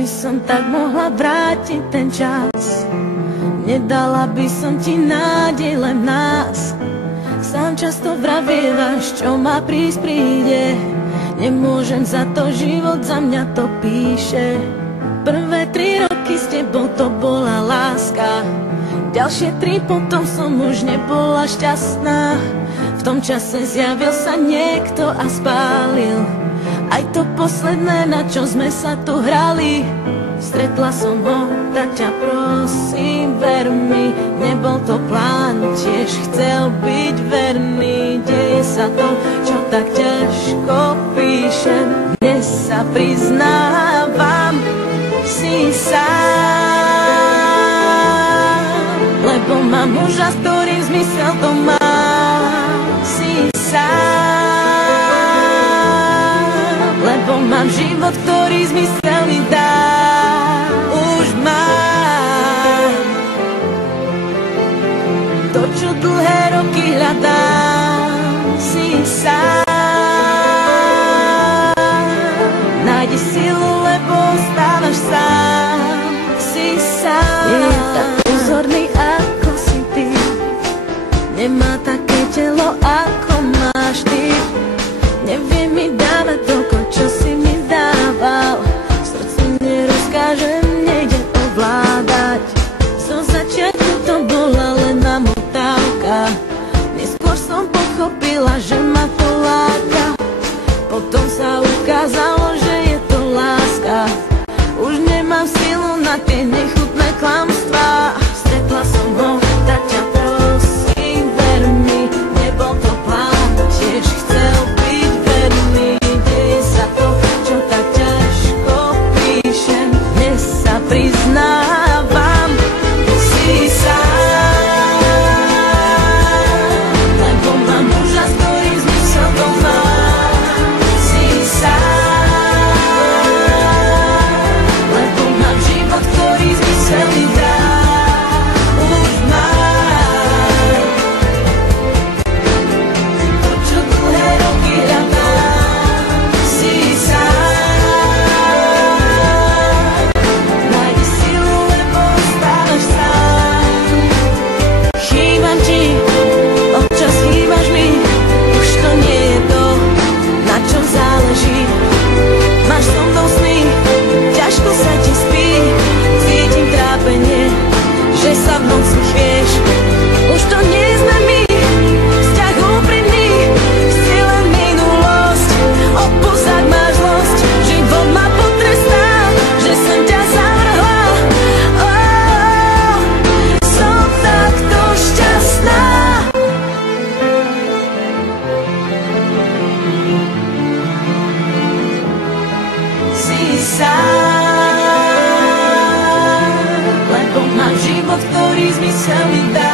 by som tak mohla vrátiť ten čas. Nedala by som ti nádej len nás. Sám často vravievaš, čo má prísť príde. Nemôžem za to, život za mňa to píše. Prvé 3 roky s tebou to bola láska. Ďalšie 3 potom som už nebola šťastná. V tom čase zjavil sa niekto a spálil aj to posledné, na čo sme sa tu hrali. Stretla som ho, tak ťa prosím, ver mi, nebol to plán, tiež chcel byť verný. Deje sa to, čo tak ťažko píšem. Dnes sa priznávam, si sám, lebo mám muža, s ktorým zmysel to má. Si sám, lebo mám život, ktorý zmysel mi dá. Už mám to, čo dlhé roky hľadám. Si sám, nájdi silu, lebo ostávaš sám. Si sám, nie je tak pozorný, ako si ty. Nemá také telo, ako máš ty. Nevie mi dávať toľko, čo si mi dával. Srdcu nerozkážem, nejde ovládať. Zo začiatku to bola len namotávka. Neskôr som pochopila, že ma to láka. Potom sa ukázalo, že je to láska. Už nemám silu na tie nechutné klamstvá. Stretla som ho, tak ťa prosím, ver mi, nebol to plán, tiež chcel byť verný. Deje sa to, čo tak ťažko píšem. Dnes sa priznávam, si sám, lebo mám muža, s ktorým zmysel to má. Si sám, lebo mám život, ktorý zmysel mi dá. Už mám to, čo dlhé roky hľadám. Si sám, nájdi silu, lebo ostávaš sám. Chýbam ti, občas chýbaš mi, už to nie je to, na čom záleží. Máš so mnou sny, ťažko sa ti spí, cítim trápenie, že sa v noci chvieš. Už to nie sme my, vzťah úprimný, si len minulosť. Odpusť, ak máš zlosť, život ma potrestá, že som ťa zavrhla. Som takto šťastná. Si sám, lebo mám život, ktorý zmysel mi dá.